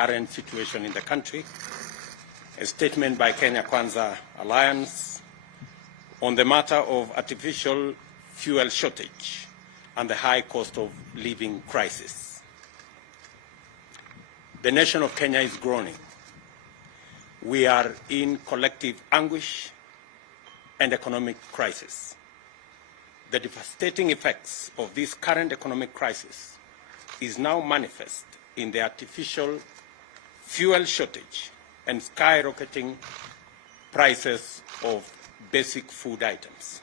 current situation in the country, a statement by Kenya Kwanza Alliance on the matter of artificial fuel shortage and the high cost of living crisis. The nation of Kenya is groaning. We are in collective anguish and economic crisis. The devastating effects of this current economic crisis is now manifest in the artificial fuel shortage and skyrocketing prices of basic food items.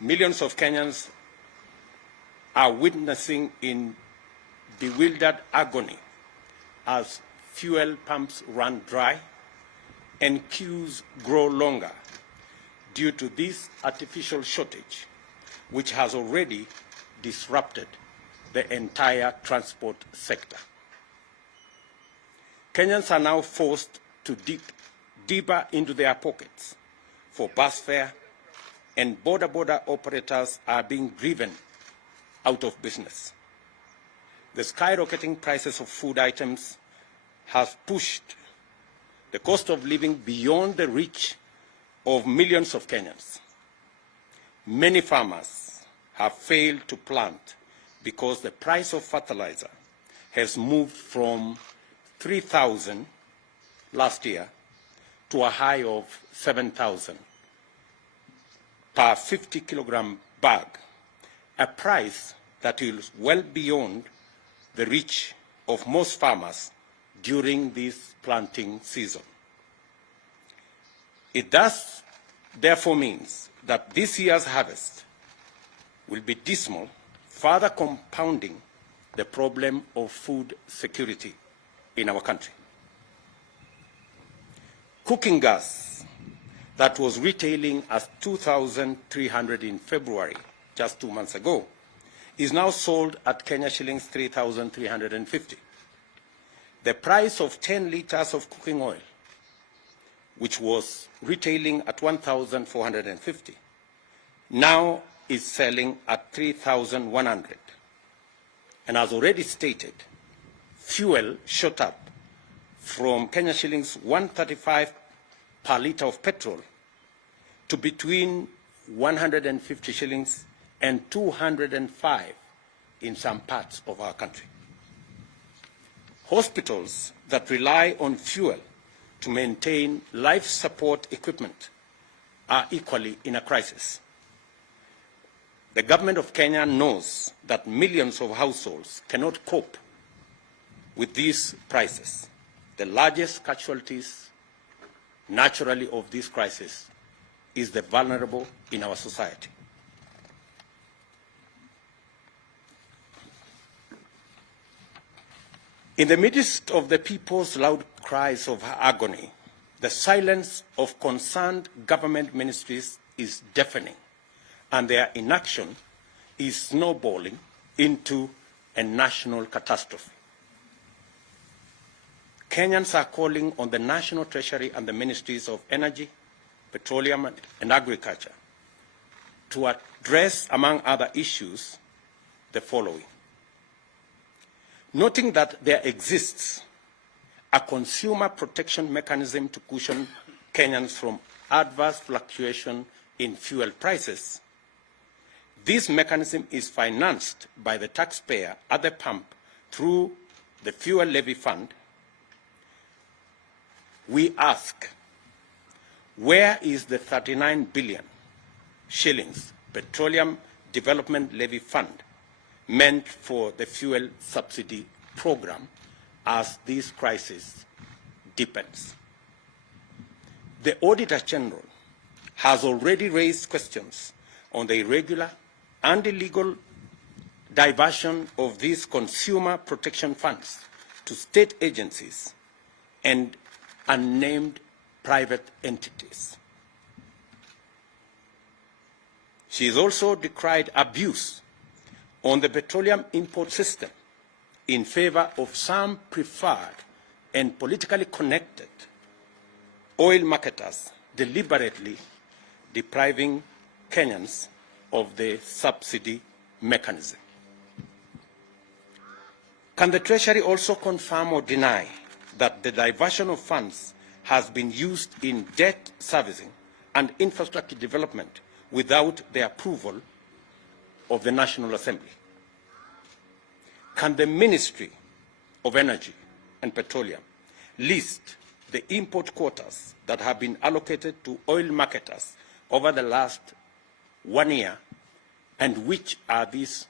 Millions of Kenyans are witnessing in bewildered agony as fuel pumps run dry and queues grow longer due to this artificial shortage, which has already disrupted the entire transport sector. Kenyans are now forced to dig deeper into their pockets for bus fare, and border operators are being driven out of business. The skyrocketing prices of food items has pushed the cost of living beyond the reach of millions of Kenyans. Many farmers have failed to plant because the price of fertilizer has moved from 3,000 last year to a high of 7,000 per 50-kilogram bag, a price that is well beyond the reach of most farmers during this planting season. It thus therefore means that this year's harvest will be dismal, further compounding the problem of food security in our country. Cooking gas that was retailing at 2,300 in February, just 2 months ago, is now sold at Kenya shillings 3,350. The price of 10 liters of cooking oil, which was retailing at 1,450, now is selling at 3,100. And as already stated, fuel shot up from Kenya shillings 135 per litre of petrol to between 150 shillings and 205 in some parts of our country. Hospitals that rely on fuel to maintain life support equipment are equally in a crisis. The government of Kenya knows that millions of households cannot cope with these prices. The largest casualties, naturally, of this crisis is the vulnerable in our society. In the midst of the people's loud cries of agony, the silence of concerned government ministries is deafening, and their inaction is snowballing into a national catastrophe. Kenyans are calling on the National Treasury and the Ministries of Energy, Petroleum and Agriculture to address, among other issues, the following. Noting that there exists a consumer protection mechanism to cushion Kenyans from adverse fluctuation in fuel prices, this mechanism is financed by the taxpayer at the pump through the Fuel Levy Fund. We ask, where is the 39 billion shillings Petroleum Development Levy Fund meant for the fuel subsidy program as this crisis deepens? The Auditor General has already raised questions on the irregular and illegal diversion of these consumer protection funds to state agencies and unnamed private entities. She has also decried abuse on the petroleum import system in favor of some preferred and politically connected oil marketers deliberately depriving Kenyans of the subsidy mechanism. Can the Treasury also confirm or deny that the diversion of funds has been used in debt servicing and infrastructure development without the approval of the National Assembly? Can the Ministry of Energy and Petroleum list the import quotas that have been allocated to oil marketers over the last 1 year, and which are these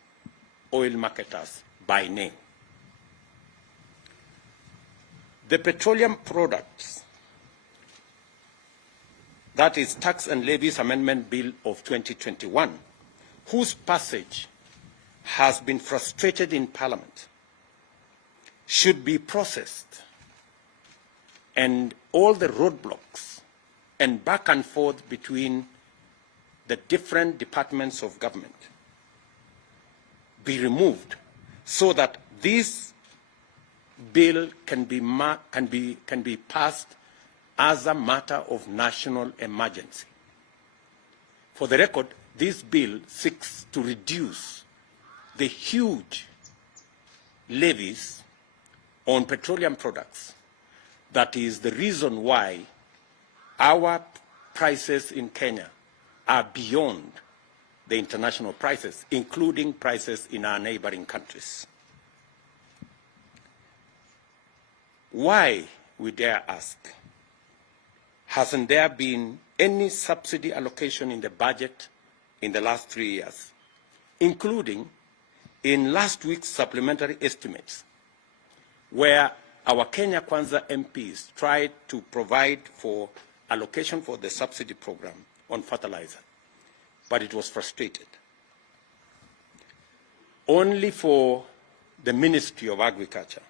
oil marketers by name? The Petroleum Products, that is Tax and Levies Amendment Bill of 2021, whose passage has been frustrated in Parliament, should be processed, and all the roadblocks and back and forth between the different departments of government be removed, so that this bill can be passed as a matter of national emergency. For the record, this bill seeks to reduce the huge levies on petroleum products. That is the reason why our prices in Kenya are beyond the international prices, including prices in our neighboring countries. Why, we dare ask, hasn't there been any subsidy allocation in the budget in the last 3 years, including in last week's supplementary estimates, where our Kenya Kwanza MPs tried to provide for allocation for the subsidy program on fertilizer, but it was frustrated. Only for the Ministry of Agriculture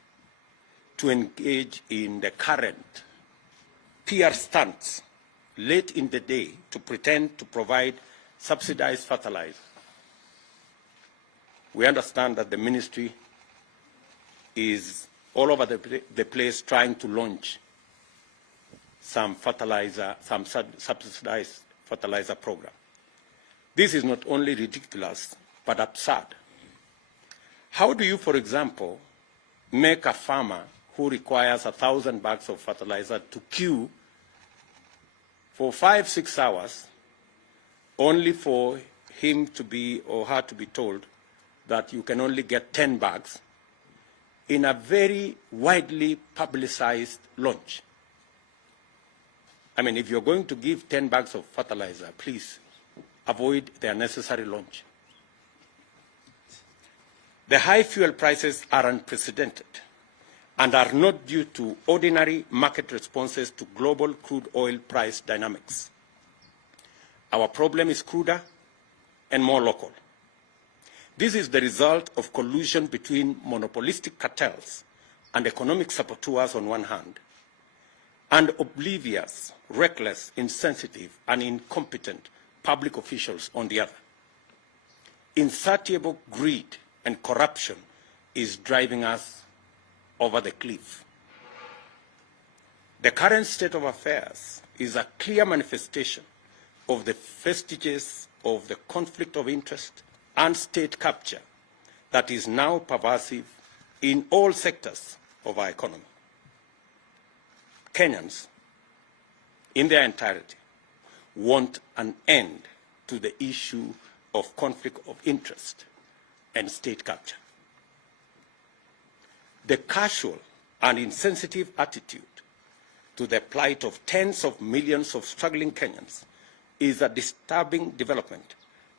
to engage in the current PR stunts late in the day to pretend to provide subsidized fertilizer. We understand that the ministry is all over the place trying to launch some subsidized fertilizer program. This is not only ridiculous, but absurd. How do you, for example, make a farmer who requires 1,000 bags of fertilizer to queue for 5-6 hours, only for him to be or her to be told that you can only get 10 bags in a very widely publicized launch? I mean, if you're going to give 10 bags of fertilizer, please avoid the unnecessary launch. The high fuel prices are unprecedented and are not due to ordinary market responses to global crude oil price dynamics. Our problem is cruder and more local. This is the result of collusion between monopolistic cartels and economic saboteurs on one hand, and oblivious, reckless, insensitive, and incompetent public officials on the other. Insatiable greed and corruption is driving us over the cliff. The current state of affairs is a clear manifestation of the vestiges of the conflict of interest and state capture that is now pervasive in all sectors of our economy. Kenyans, in their entirety, want an end to the issue of conflict of interest and state capture. The casual and insensitive attitude to the plight of tens of millions of struggling Kenyans is a disturbing development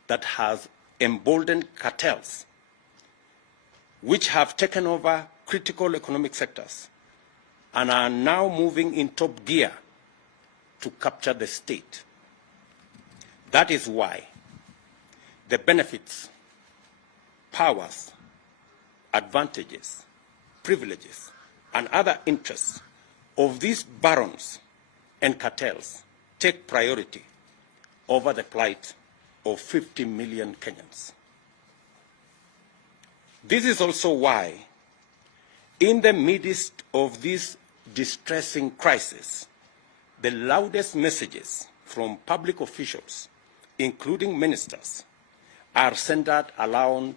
that has emboldened cartels, which have taken over critical economic sectors and are now moving in top gear to capture the state. That is why the benefits, powers, advantages, privileges, and other interests of these barons and cartels take priority over the plight of 50 million Kenyans. This is also why, in the midst of this distressing crisis, the loudest messages from public officials, including ministers, are centered around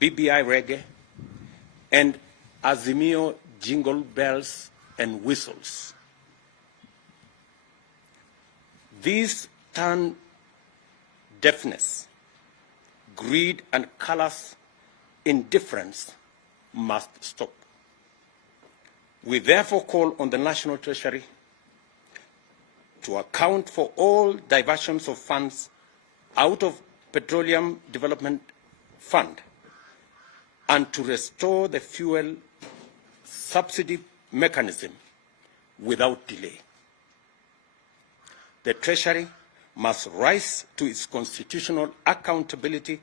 BBI reggae, and Azimio jingle bells and whistles. These turn deafness, greed, and callous indifference must stop. We therefore call on the National Treasury to account for all diversions of funds out of Petroleum Development Fund and to restore the fuel subsidy mechanism without delay. The Treasury must rise to its constitutional accountability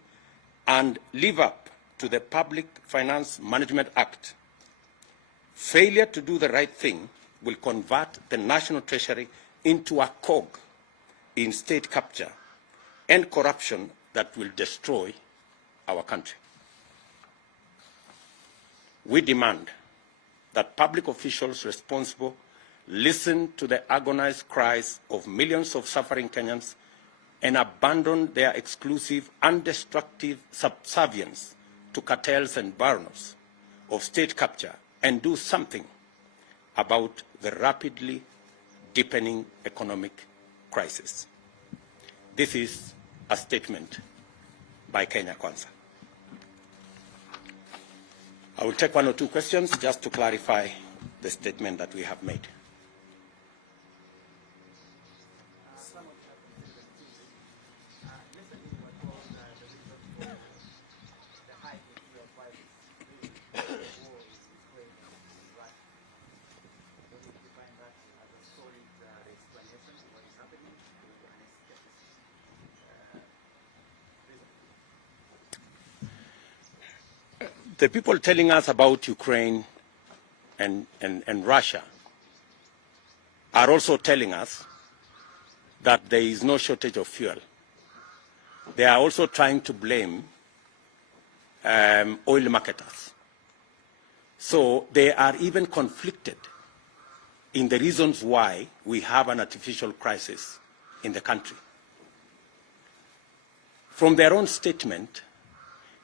and live up to the Public Finance Management Act. Failure to do the right thing will convert the National Treasury into a cog in state capture and corruption that will destroy our country. We demand that public officials responsible listen to the agonized cries of millions of suffering Kenyans and abandon their exclusive and destructive subservience to cartels and barons of state capture and do something about the rapidly deepening economic crisis. This is a statement by Kenya Kwanza. I will take one or two questions just to clarify the statement that we have made. The people telling us about Ukraine and Russia are also telling us that there is no shortage of fuel. They are also trying to blame oil marketers. So they are even conflicted in the reasons why we have an artificial crisis in the country. From their own statement,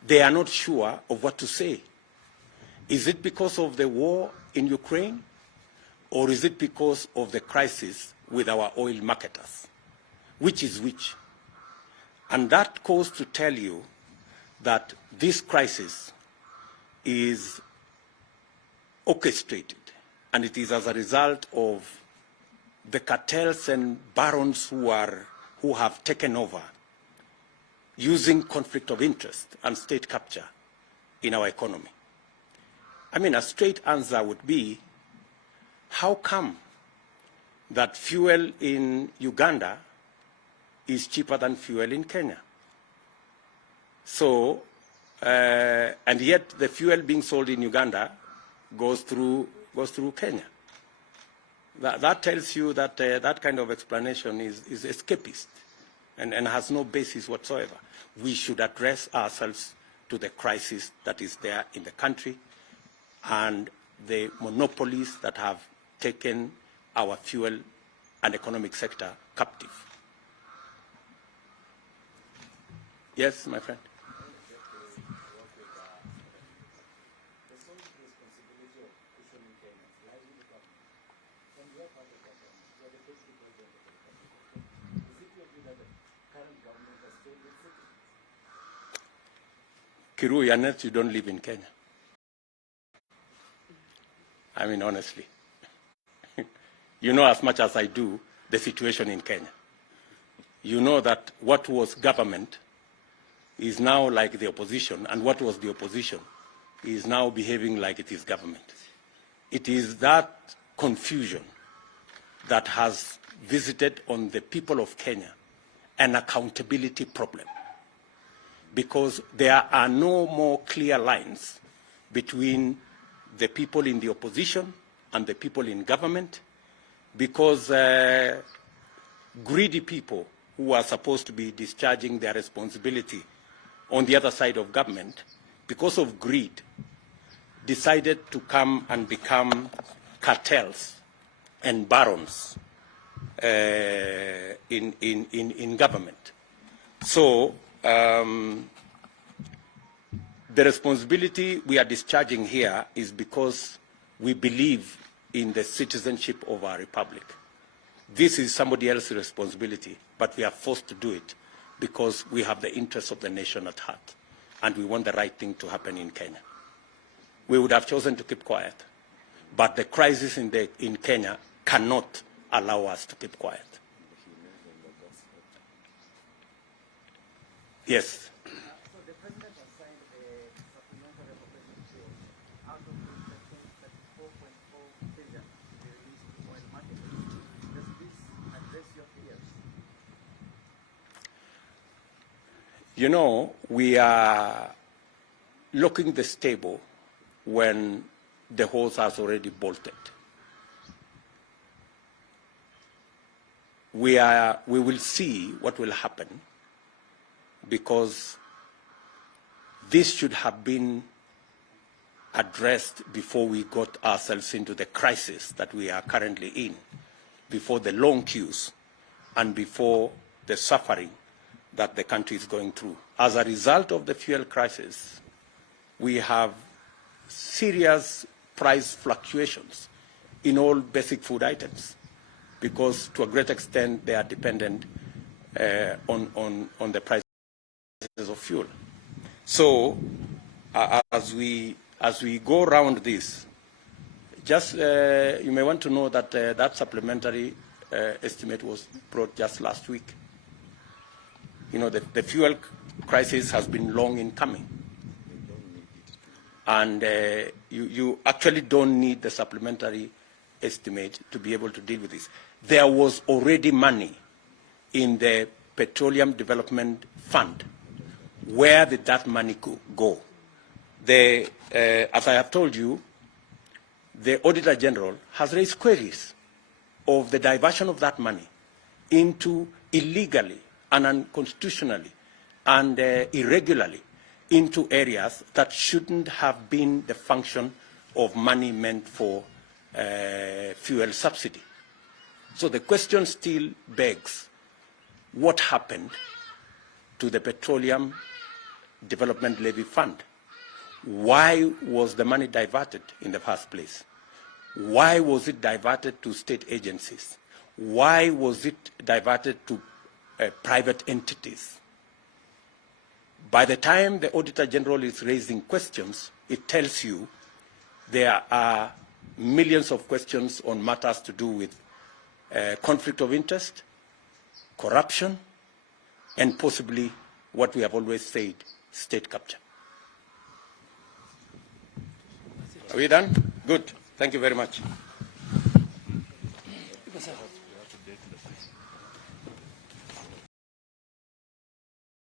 they are not sure of what to say. Is it because of the war in Ukraine, or is it because of the crisis with our oil marketers? Which is which? And that goes to tell you that this crisis is orchestrated, and it is as a result of the cartels and barons who have taken over, using conflict of interest and state capture in our economy. I mean, a straight answer would be, how come that fuel in Uganda is cheaper than fuel in Kenya? So, and yet the fuel being sold in Uganda goes through Kenya. That tells you that that kind of explanation is escapist and has no basis whatsoever. We should address ourselves to the crisis that is there in the country and the monopolies that have taken our fuel and economic sector captive. Yes, my friend. Kiru, Yanet, you don't live in Kenya. I mean, honestly. You know as much as I do the situation in Kenya. You know that what was government is now like the opposition, and what was the opposition is now behaving like it is government. It is that confusion that has visited on the people of Kenya an accountability problem, because there are no more clear lines between the people in the opposition and the people in government, because greedy people who are supposed to be discharging their responsibility on the other side of government, because of greed, decided to come and become cartels and barons in government. So The responsibility we are discharging here is because we believe in the citizenship of our republic. This is somebody else's responsibility, but we are forced to do it because we have the interests of the nation at heart, and we want the right thing to happen in Kenya. We would have chosen to keep quiet, but the crisis in Kenya cannot allow us to keep quiet. Yes. So the President has signed a supplementary appropriation bill out of the 34.4 billion to be released to oil market. Does this address your fears? You know, we are locking the stable when the horse has already bolted. We will see what will happen, because this should have been addressed before we got ourselves into the crisis that we are currently in, before the long queues and before the suffering that the country is going through. As a result of the fuel crisis, we have serious price fluctuations in all basic food items, because to a great extent they are dependent on the price of fuel. So as we go around this, just you may want to know that that supplementary estimate was brought just last week. You know, the fuel crisis has been long in coming, and you actually don't need the supplementary estimate to be able to deal with this. There was already money in the Petroleum Development Fund. Where did that money go? As I have told you, the Auditor General has raised queries of the diversion of that money into illegally and unconstitutionally and irregularly into areas that shouldn't have been the function of money meant for fuel subsidy. So the question still begs, what happened to the Petroleum Development Levy Fund? Why was the money diverted in the first place? Why was it diverted to state agencies? Why was it diverted to private entities? By the time the Auditor General is raising questions, it tells you there are millions of questions on matters to do with conflict of interest, corruption, and possibly what we have always said, state capture. Are we done? Good. Thank you very much.